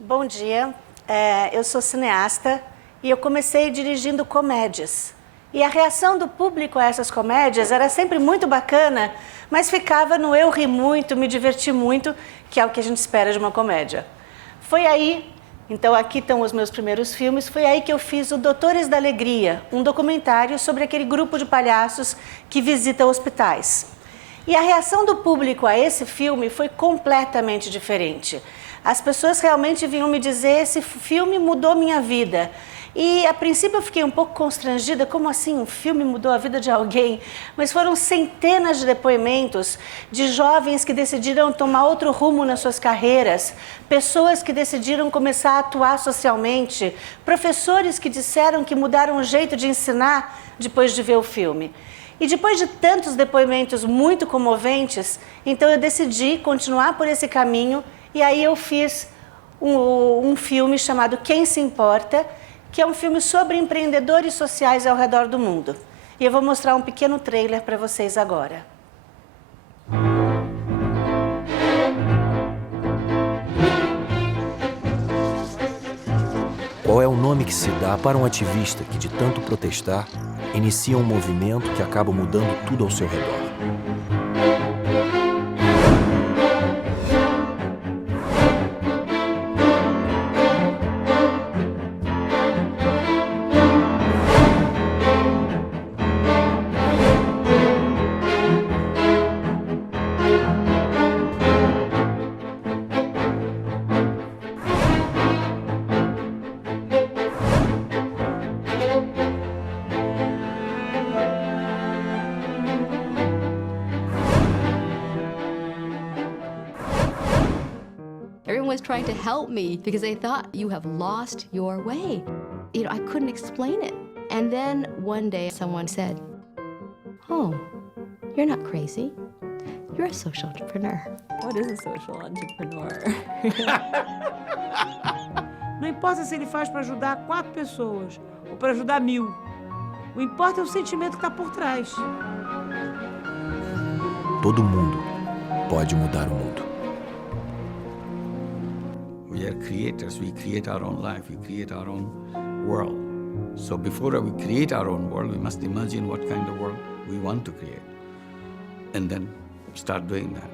Bom dia, eu sou cineasta e eu comecei dirigindo comédias. E a reação do público a essas comédias era sempre muito bacana, mas ficava no eu ri muito, me diverti muito, que é o que a gente espera de uma comédia. Foi aí, então aqui estão os meus primeiros filmes, foi aí que eu fiz o Doutores da Alegria, um documentário sobre aquele grupo de palhaços que visita hospitais. E a reação do público a esse filme foi completamente diferente. As pessoas realmente vinham me dizer, esse filme mudou minha vida. E a princípio eu fiquei um pouco constrangida, como assim um filme mudou a vida de alguém? Mas foram centenas de depoimentos de jovens que decidiram tomar outro rumo nas suas carreiras, pessoas que decidiram começar a atuar socialmente, professores que disseram que mudaram o jeito de ensinar depois de ver o filme. E depois de tantos depoimentos muito comoventes, então eu decidi continuar por esse caminho e aí eu fiz um filme chamado Quem Se Importa, que é um filme sobre empreendedores sociais ao redor do mundo. E eu vou mostrar um pequeno trailer para vocês agora. Qual é o nome que se dá para um ativista que, de tanto protestar, inicia um movimento que acaba mudando tudo ao seu redor? Everyone was trying to help me because they thought, you have lost your way. You know, I couldn't explain it. And then one day someone said, oh, you're not crazy. You're a social entrepreneur. What is a social entrepreneur? Não importa se ele faz para ajudar 4 pessoas ou para ajudar 1000. O importa é o sentimento que está por trás. Todo mundo pode mudar o mundo. We are creators. We create our own life. We create our own world. So before we create our own world, we must imagine what kind of world we want to create. And then start doing that.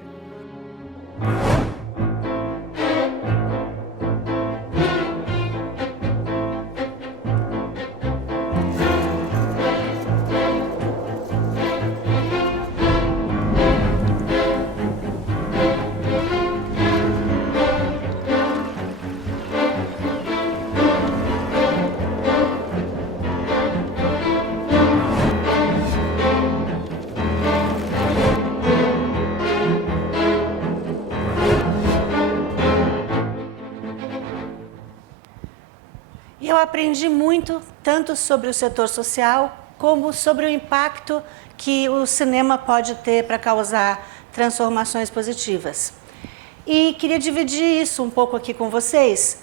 Eu aprendi muito, tanto sobre o setor social, como sobre o impacto que o cinema pode ter para causar transformações positivas. E queria dividir isso um pouco aqui com vocês.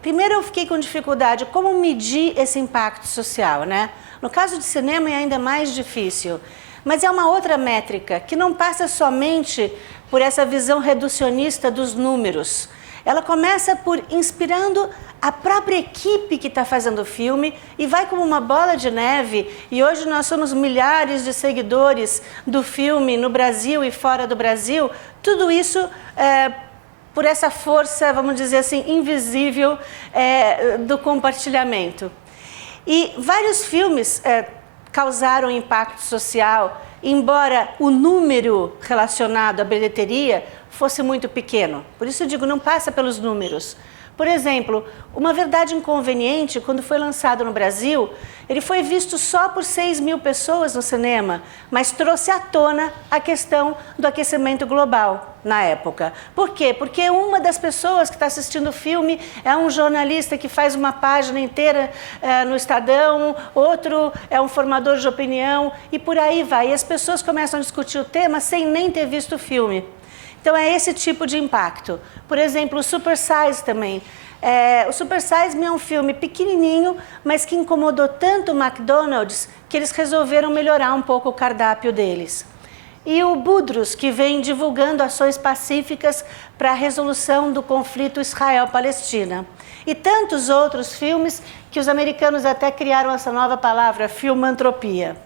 Primeiro eu fiquei com dificuldade, como medir esse impacto social, né? No caso de cinema é ainda mais difícil, mas é uma outra métrica que não passa somente por essa visão reducionista dos números. Ela começa por inspirando a própria equipe que está fazendo o filme e vai como uma bola de neve. E hoje nós somos milhares de seguidores do filme no Brasil e fora do Brasil. Tudo isso por essa força, vamos dizer assim, invisível do compartilhamento. E vários filmes causaram impacto social, embora o número relacionado à bilheteria fosse muito pequeno. Por isso eu digo, não passa pelos números. Por exemplo, Uma Verdade Inconveniente, quando foi lançado no Brasil, ele foi visto só por 6.000 pessoas no cinema, mas trouxe à tona a questão do aquecimento global na época. Por quê? Porque uma das pessoas que está assistindo o filme é um jornalista que faz uma página inteira no Estadão, outro é um formador de opinião e por aí vai. E as pessoas começam a discutir o tema sem nem ter visto o filme. Então é esse tipo de impacto. Por exemplo, o Super Size também. O Super Size Me é um filme pequenininho, mas que incomodou tanto o McDonald's que eles resolveram melhorar um pouco o cardápio deles. e o Budrus, que vem divulgando ações pacíficas para a resolução do conflito Israel-Palestina. E tantos outros filmes que os americanos até criaram essa nova palavra, filmantropia.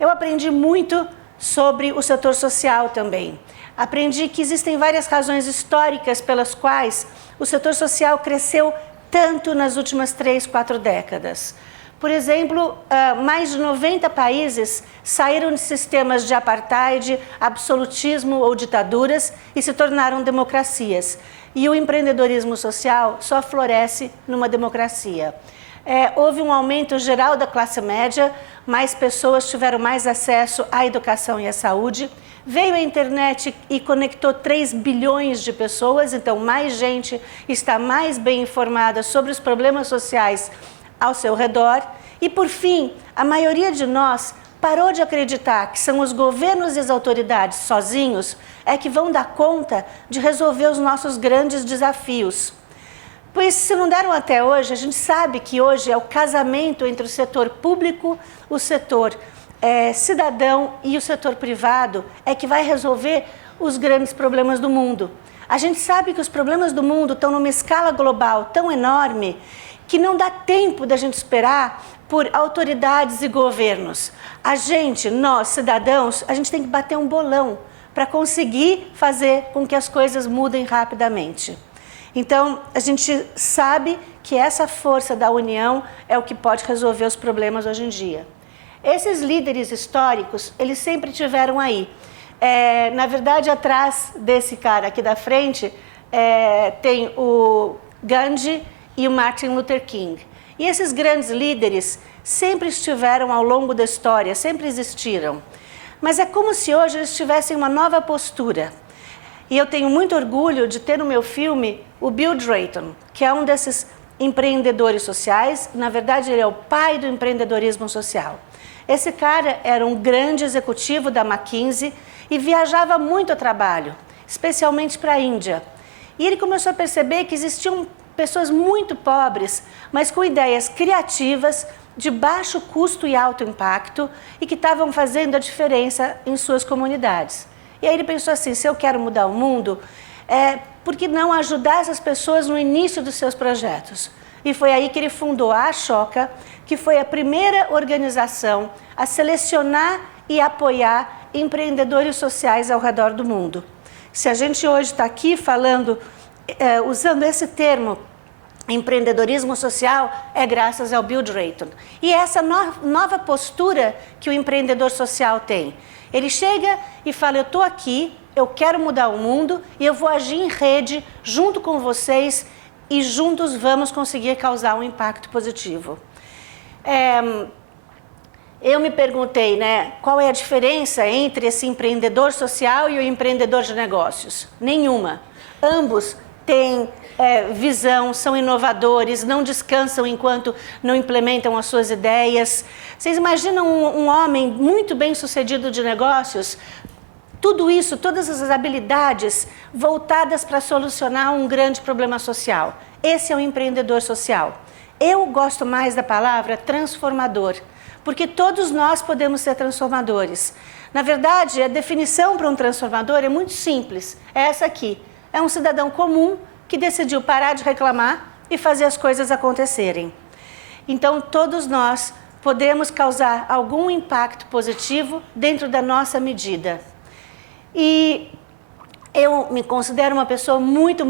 Eu aprendi muito sobre o setor social também. Aprendi que existem várias razões históricas pelas quais o setor social cresceu tanto nas últimas 3, 4 décadas. Por exemplo, mais de 90 países saíram de sistemas de apartheid, absolutismo ou ditaduras e se tornaram democracias. E o empreendedorismo social só floresce numa democracia. Houve um aumento geral da classe média, mais pessoas tiveram mais acesso à educação e à saúde. Veio a internet e conectou 3 bilhões de pessoas, então mais gente está mais bem informada sobre os problemas sociais ao seu redor. E, por fim, a maioria de nós parou de acreditar que são os governos e as autoridades sozinhos que vão dar conta de resolver os nossos grandes desafios. Pois, se não deram até hoje, a gente sabe que hoje é o casamento entre o setor público, o setor cidadão e o setor privado que vai resolver os grandes problemas do mundo. A gente sabe que os problemas do mundo estão numa escala global tão enorme que não dá tempo da gente esperar por autoridades e governos. A gente, nós, cidadãos, a gente tem que bater um bolão para conseguir fazer com que as coisas mudem rapidamente. Então, a gente sabe que essa força da união é o que pode resolver os problemas hoje em dia. Esses líderes históricos, eles sempre tiveram aí. Na verdade, atrás desse cara aqui da frente, tem o Gandhi e o Martin Luther King. E esses grandes líderes sempre estiveram ao longo da história, sempre existiram. Mas é como se hoje eles tivessem uma nova postura. E eu tenho muito orgulho de ter no meu filme o Bill Drayton, que é um desses empreendedores sociais. Na verdade, ele é o pai do empreendedorismo social. Esse cara era um grande executivo da McKinsey e viajava muito a trabalho, especialmente para a Índia. E ele começou a perceber que existiam pessoas muito pobres, mas com ideias criativas, de baixo custo e alto impacto, e que estavam fazendo a diferença em suas comunidades. E aí ele pensou assim, se eu quero mudar o mundo, por que não ajudar essas pessoas no início dos seus projetos? E foi aí que ele fundou a Ashoka, que foi a primeira organização a selecionar e apoiar empreendedores sociais ao redor do mundo. Se a gente hoje está aqui falando, usando esse termo, empreendedorismo social, é graças ao Bill Drayton. E essa nova postura que o empreendedor social tem. Ele chega e fala, eu estou aqui, eu quero mudar o mundo e eu vou agir em rede junto com vocês e juntos vamos conseguir causar um impacto positivo. Eu me perguntei, qual é a diferença entre esse empreendedor social e o empreendedor de negócios? Nenhuma. Ambos têm visão, são inovadores, não descansam enquanto não implementam as suas ideias. Vocês imaginam um homem muito bem sucedido de negócios? Tudo isso, todas as habilidades voltadas para solucionar um grande problema social. Esse é o empreendedor social. Eu gosto mais da palavra transformador, porque todos nós podemos ser transformadores. Na verdade, a definição para um transformador é muito simples. É essa aqui. É um cidadão comum que decidiu parar de reclamar e fazer as coisas acontecerem. Então, todos nós podemos causar algum impacto positivo dentro da nossa medida. E eu me considero uma pessoa muito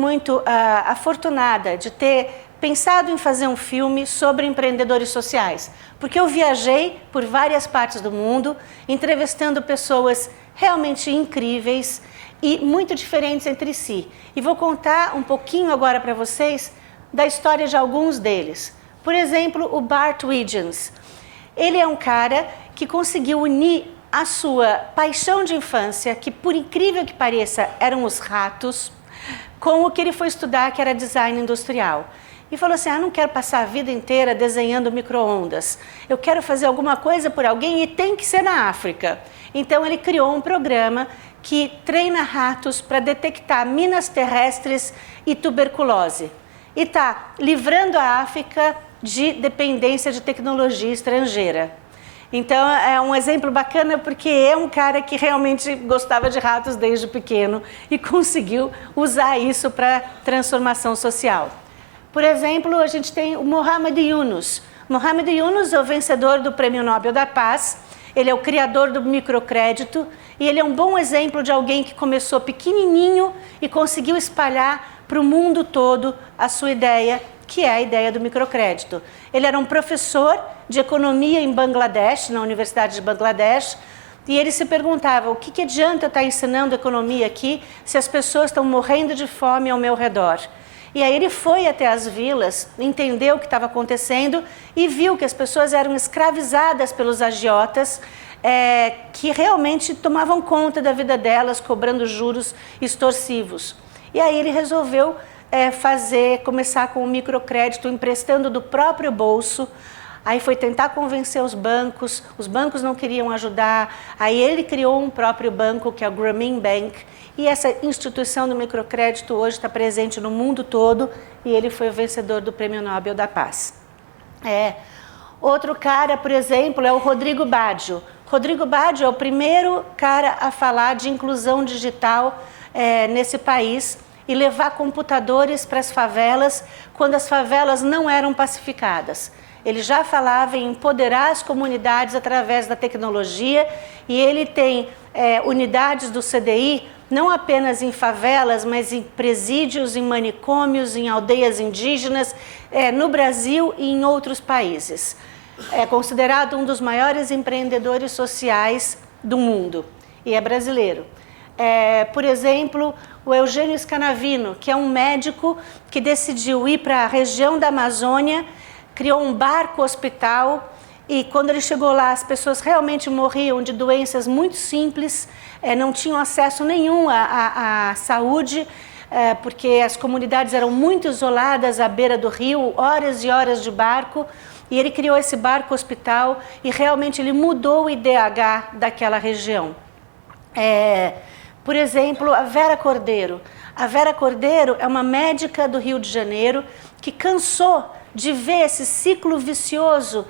afortunada de ter pensado em fazer um filme sobre empreendedores sociais, porque eu viajei por várias partes do mundo, entrevistando pessoas realmente incríveis e muito diferentes entre si. E vou contar um pouquinho agora para vocês da história de alguns deles. Por exemplo, o Bart Wiggins. Ele é um cara que conseguiu unir a sua paixão de infância, que por incrível que pareça eram os ratos, com o que ele foi estudar, que era design industrial. E falou assim, não quero passar a vida inteira desenhando micro-ondas. Eu quero fazer alguma coisa por alguém e tem que ser na África. Então ele criou um programa que treina ratos para detectar minas terrestres e tuberculose. E está livrando a África de dependência de tecnologia estrangeira. Então, é um exemplo bacana porque é um cara que realmente gostava de ratos desde pequeno e conseguiu usar isso para transformação social. Por exemplo, a gente tem o Muhammad Yunus. Muhammad Yunus é o vencedor do Prêmio Nobel da Paz, ele é o criador do microcrédito e ele é um bom exemplo de alguém que começou pequenininho e conseguiu espalhar para o mundo todo a sua ideia, que é a ideia do microcrédito. Ele era um professor de economia em Bangladesh, na Universidade de Bangladesh, e ele se perguntava, o que adianta eu estar ensinando economia aqui se as pessoas estão morrendo de fome ao meu redor? E aí ele foi até as vilas, entendeu o que estava acontecendo e viu que as pessoas eram escravizadas pelos agiotas, que realmente tomavam conta da vida delas, cobrando juros extorsivos. E aí ele resolveu começar com o microcrédito, emprestando do próprio bolso. Aí foi tentar convencer os bancos não queriam ajudar. Aí ele criou um próprio banco, que é o Grameen Bank, e essa instituição do microcrédito hoje está presente no mundo todo, e ele foi o vencedor do Prêmio Nobel da Paz. Outro cara, por exemplo, é o Rodrigo Baggio. Rodrigo Baggio é o primeiro cara a falar de inclusão digital nesse país e levar computadores para as favelas quando as favelas não eram pacificadas. Ele já falava em empoderar as comunidades através da tecnologia e ele tem unidades do CDI não apenas em favelas, mas em presídios, em manicômios, em aldeias indígenas, no Brasil e em outros países. É considerado um dos maiores empreendedores sociais do mundo e é brasileiro. Por exemplo, o Eugênio Scanavino, que é um médico que decidiu ir para a região da Amazônia, criou um barco-hospital e quando ele chegou lá as pessoas realmente morriam de doenças muito simples, não tinham acesso nenhum à saúde, porque as comunidades eram muito isoladas à beira do rio, horas e horas de barco, e ele criou esse barco-hospital e realmente ele mudou o IDH daquela região. Por exemplo, a Vera Cordeiro. A Vera Cordeiro é uma médica do Rio de Janeiro que cansou de ver esse ciclo vicioso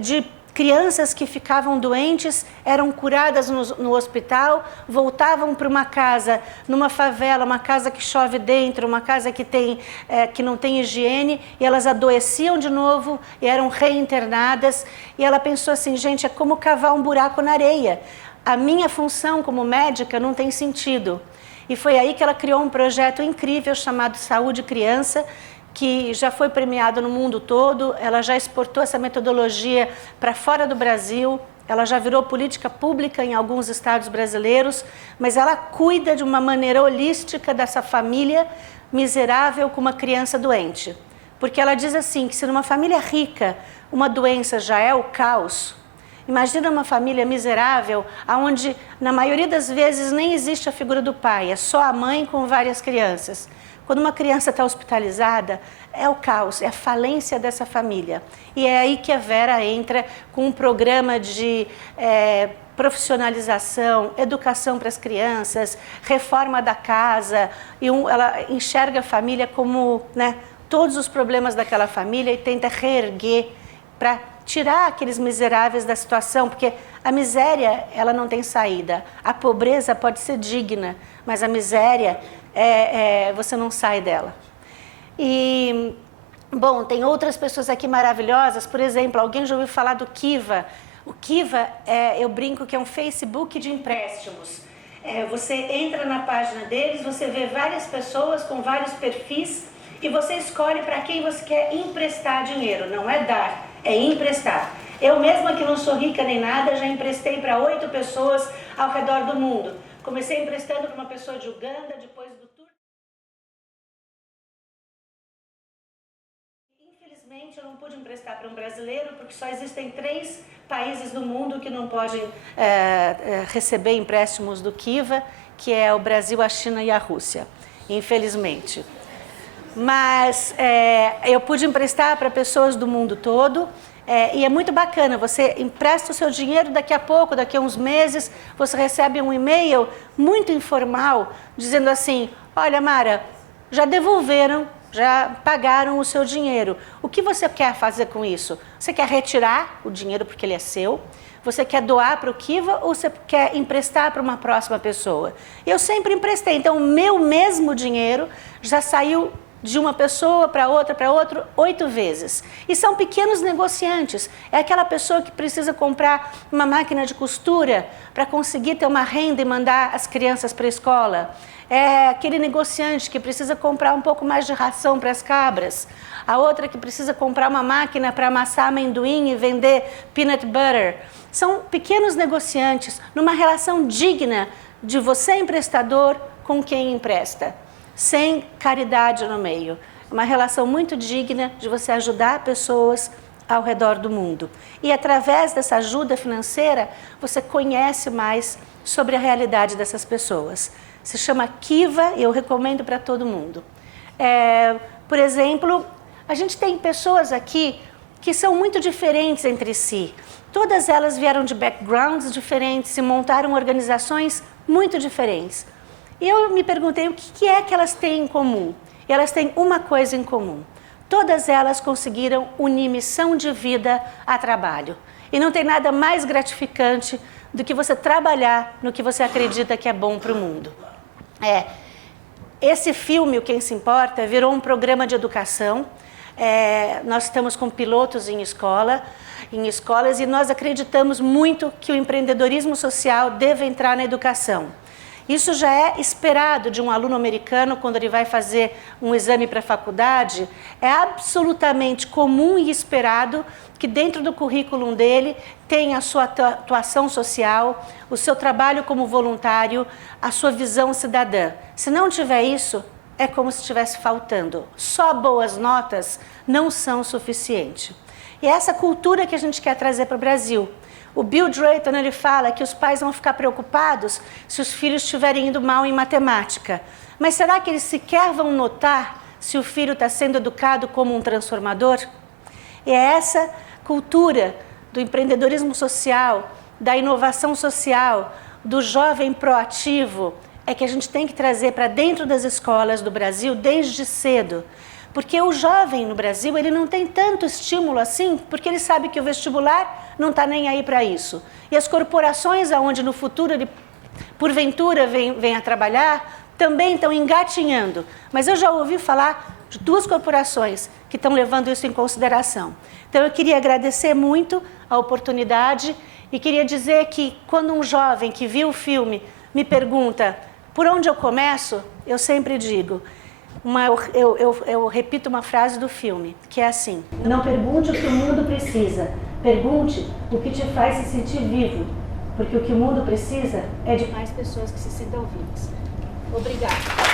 de crianças que ficavam doentes, eram curadas no hospital, voltavam para uma casa, numa favela, uma casa que chove dentro, uma casa que não tem higiene, e elas adoeciam de novo e eram reinternadas. E ela pensou assim, gente, é como cavar um buraco na areia. A minha função como médica não tem sentido. E foi aí que ela criou um projeto incrível chamado Saúde Criança, que já foi premiado no mundo todo, ela já exportou essa metodologia para fora do Brasil, ela já virou política pública em alguns estados brasileiros, mas ela cuida de uma maneira holística dessa família miserável com uma criança doente. Porque ela diz assim, que se numa família rica uma doença já é o caos, imagina uma família miserável, onde na maioria das vezes nem existe a figura do pai, é só a mãe com várias crianças. Quando uma criança está hospitalizada, é o caos, é a falência dessa família. E é aí que a Vera entra com um programa de profissionalização, educação para as crianças, reforma da casa, e ela enxerga a família como todos os problemas daquela família e tenta reerguer para tirar aqueles miseráveis da situação, porque a miséria ela não tem saída. A pobreza pode ser digna, mas a miséria você não sai dela. E, bom, tem outras pessoas aqui maravilhosas, por exemplo, alguém já ouviu falar do Kiva? O Kiva, eu brinco que é um Facebook de empréstimos. Você entra na página deles, você vê várias pessoas com vários perfis e você escolhe para quem você quer emprestar dinheiro, não é dar, é emprestar. Eu mesma que não sou rica nem nada, já emprestei para 8 pessoas ao redor do mundo. Comecei emprestando para uma pessoa de Uganda, depois do Turco. Infelizmente, eu não pude emprestar para um brasileiro, porque só existem 3 países no mundo que não podem receber empréstimos do Kiva, que é o Brasil, a China e a Rússia, infelizmente. Mas eu pude emprestar para pessoas do mundo todo. E é muito bacana, você empresta o seu dinheiro, daqui a pouco, daqui a uns meses, você recebe um e-mail muito informal, dizendo assim, olha Mara, já devolveram, já pagaram o seu dinheiro. O que você quer fazer com isso? Você quer retirar o dinheiro porque ele é seu? Você quer doar para o Kiva ou você quer emprestar para uma próxima pessoa? Eu sempre emprestei, então o meu mesmo dinheiro já saiu de uma pessoa para outra, 8 vezes. E são pequenos negociantes. É aquela pessoa que precisa comprar uma máquina de costura para conseguir ter uma renda e mandar as crianças para a escola. É aquele negociante que precisa comprar um pouco mais de ração para as cabras. A outra que precisa comprar uma máquina para amassar amendoim e vender peanut butter. São pequenos negociantes numa relação digna de você, emprestador, com quem empresta, sem caridade no meio. Uma relação muito digna de você ajudar pessoas ao redor do mundo. E através dessa ajuda financeira, você conhece mais sobre a realidade dessas pessoas. Se chama Kiva e eu recomendo para todo mundo. Por exemplo, a gente tem pessoas aqui que são muito diferentes entre si. Todas elas vieram de backgrounds diferentes e montaram organizações muito diferentes. E eu me perguntei o que é que elas têm em comum. E elas têm uma coisa em comum. Todas elas conseguiram unir missão de vida a trabalho. E não tem nada mais gratificante do que você trabalhar no que você acredita que é bom para o mundo. Esse filme, O Quem Se Importa, virou um programa de educação. Nós estamos com pilotos em escolas e nós acreditamos muito que o empreendedorismo social deve entrar na educação. Isso já é esperado de um aluno americano quando ele vai fazer um exame para a faculdade. É absolutamente comum e esperado que dentro do currículo dele tenha a sua atuação social, o seu trabalho como voluntário, a sua visão cidadã. Se não tiver isso, é como se estivesse faltando. Só boas notas não são suficientes. E é essa cultura que a gente quer trazer para o Brasil. O Bill Drayton, ele fala que os pais vão ficar preocupados se os filhos estiverem indo mal em matemática. Mas será que eles sequer vão notar se o filho está sendo educado como um transformador? E é essa cultura do empreendedorismo social, da inovação social, do jovem proativo, é que a gente tem que trazer para dentro das escolas do Brasil desde cedo. Porque o jovem no Brasil, ele não tem tanto estímulo assim, porque ele sabe que o vestibular não está nem aí para isso. E as corporações, aonde no futuro ele, porventura, vem a trabalhar, também estão engatinhando. Mas eu já ouvi falar de 2 corporações que estão levando isso em consideração. Então, eu queria agradecer muito a oportunidade e queria dizer que quando um jovem que viu o filme me pergunta por onde eu começo, eu sempre digo, eu repito uma frase do filme, que é assim: não pergunte o que o mundo precisa, pergunte o que te faz se sentir vivo, porque o que o mundo precisa é de mais pessoas que se sintam vivas. Obrigada.